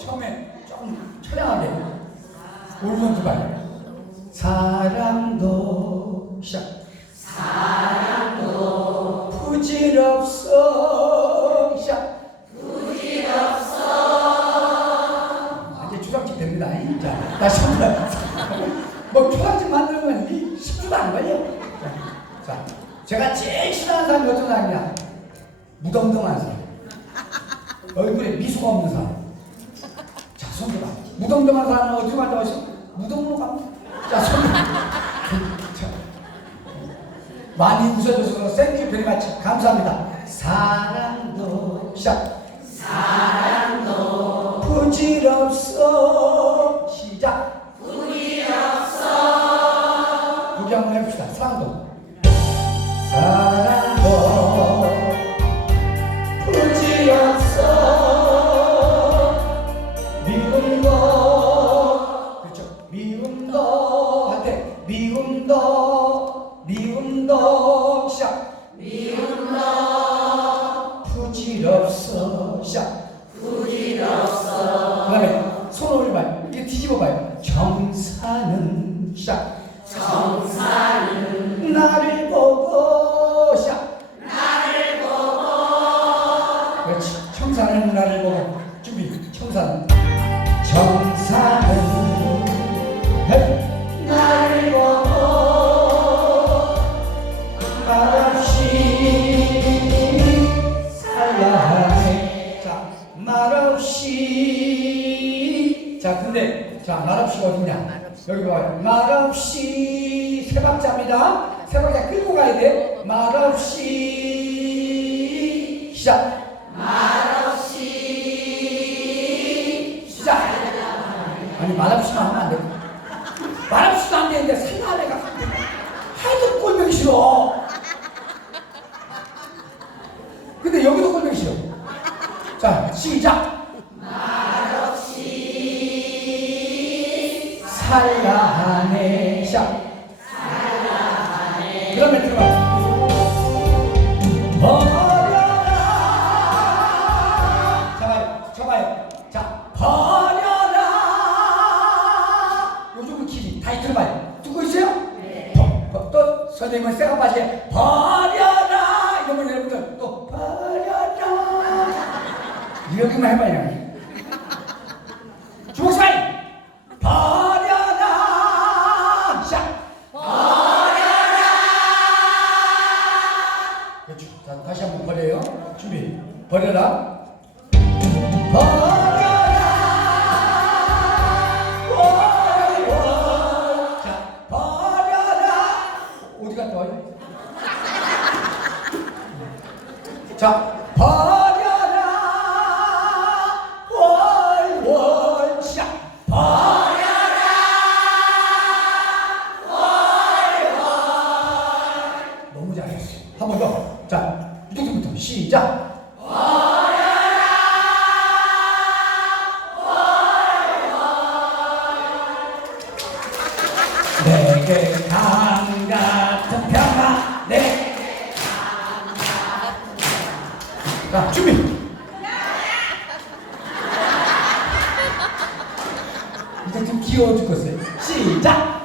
처음에 좀 처량하게 오른손 발 사랑도 시작 사랑도 부질없어 시작 아, 이제 주장식 됩니다. 자, 다시 한 번. 뭐건이 10주도 안 걸려. 자, 자, 제가 제일 싫어하는 사람이 어떤 사람이냐? 무덤덤한 사람. 얼굴에 미소가 없는 사람. 무덤덤한 사람은 어디로 간다고 하시 무덤으로 갑니다. 자, 손 들어. 자, 많이 웃어주셔서 땡큐 베리 마치 감사합니다. 사랑도 시작. 부질없어 시작 말없이. 자, 근데, 자, 말없이가 어딨냐? 여기 봐요. 말없이 세 박자입니다. 세 박자 끌고 가야 돼. 말없이. 시작. 말없이. 시작. 아니, 말없이만 하면 안 돼. 말없이도 안 되는데, 살라내가 하도 꼴보기 싫어. 근데 여기도 꼴보기 싫어. 자, 시작. 말없이 살라 하네. 시작. 살라 하네. 그러면 들어봐. 자, 귀여워 죽겠어요. 시작.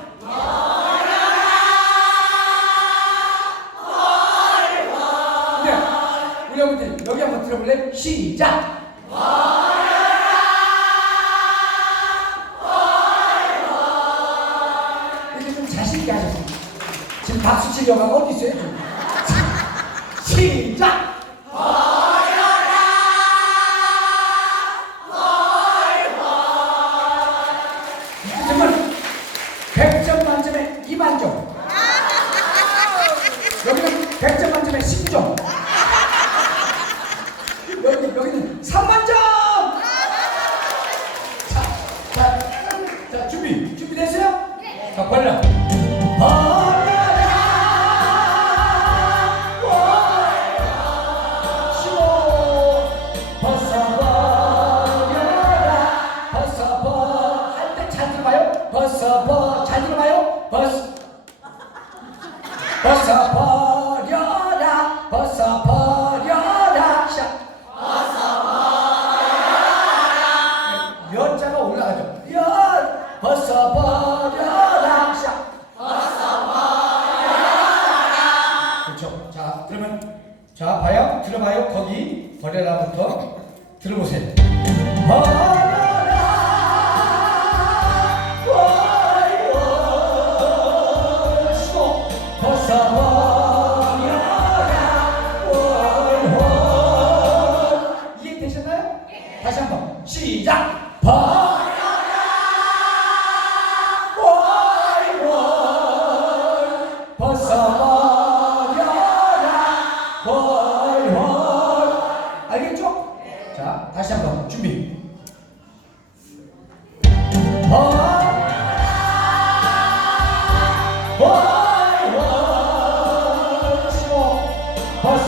네, 우리 어머니 여기 한번 들어볼래? 시작. 이렇게 좀 자신 있게 하셨어요. 지금 박수 치려고 하면 어디 있어요? 좀. 시작. 벗어버려라 벗어버려라 벗어버려라 여자가 올라가죠. 여 벗어버려라 벗어버려라 그렇죠. 자 그러면 자 봐요. 들어봐요. 거기 버려라부터 들어보세요.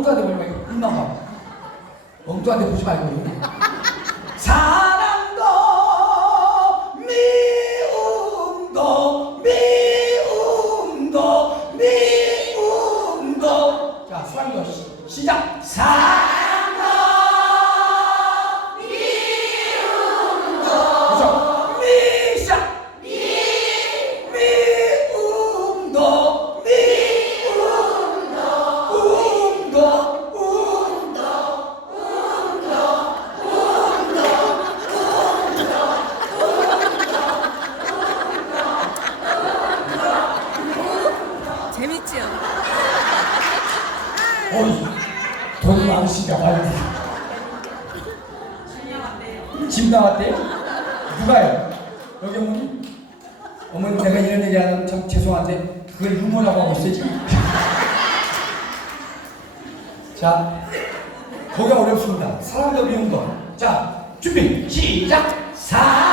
엉뚱한데 보지 말고 끝나봐. 엉뚱한데 보지 말고. 집 나왔대요? 누가요? 여기 어머니? 어머니 내가 이런 얘기 하면 참 죄송한데 그걸 유머라고 하고 있어요 지금 자 거기가 어렵습니다 사람도 미운 거자 준비 시작 사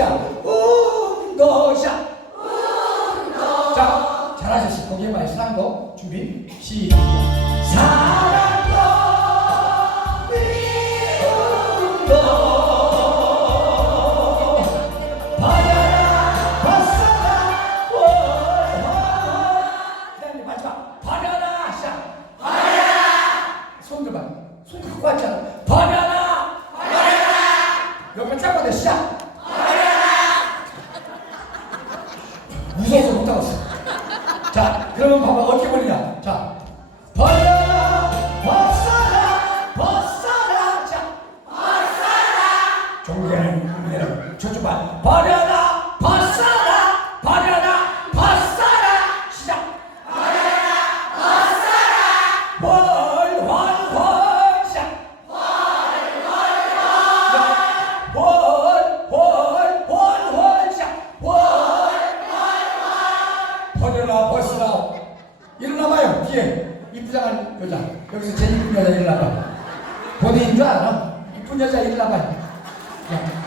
자, 여자. 여기서 제일 이쁜 여자 일로 와봐. 본인인 줄 알아? 이쁜 여자 일로 와봐. 야.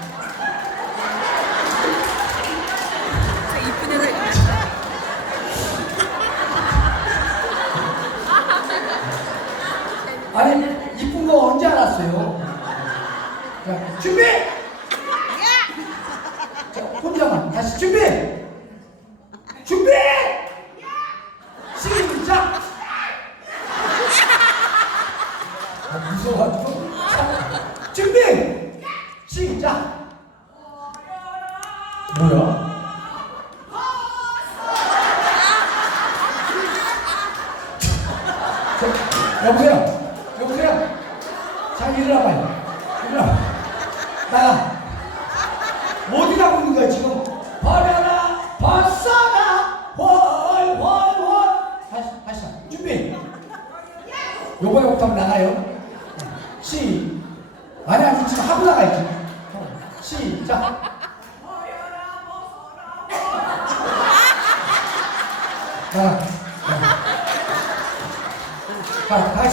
아니 이쁜 거 언제 알았어요? 자 준비! 준비! 시작! 어, 뭐야? 아,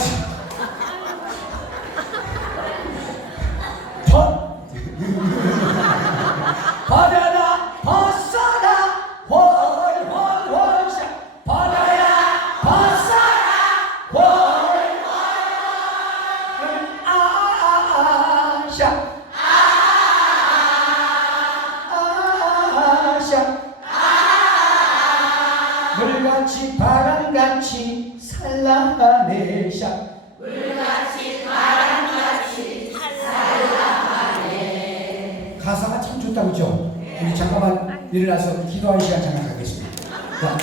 아, 물같이 바람같이 산란해샤 가사가 참 좋다 그죠? 우리 잠깐만 일어나서 기도하는 시간 잠깐 갖겠습니다. 자,